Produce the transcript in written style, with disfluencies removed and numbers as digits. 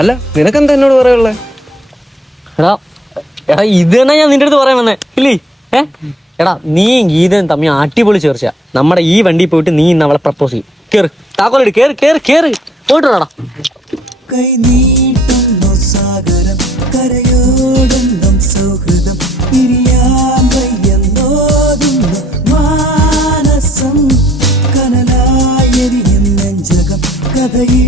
അല്ല നിനക്കെന്താ എന്നോട് പറയാനുള്ളേ? എടാ എടാ ഇത് തന്നെ ഞാൻ നിന്റെ അടുത്ത് പറയാൻ വന്നേ ഇല്ലേ? എടാ നീയും ഗീതയും തമ്മിൽ അടിപൊളി ചേർച്ച. നമ്മുടെ ഈ വണ്ടി പോയിട്ട് നീ ഇന്ന് അവളെ പ്രപ്പോസ് ചെയ്യും. കേറ്, താക്കോലിട്, കേറ് കേറ് കേറ്, പോയിട്ടാടാ. കൈ നീട്ടുന്നു സാഗരം, കരയോടുന്നു സൗഹൃദം, പിരിയാൻ വയ്യെന്നോതുന്നു മാനസം, കനലായെരിയും നെഞ്ചകം, കഥയിൽ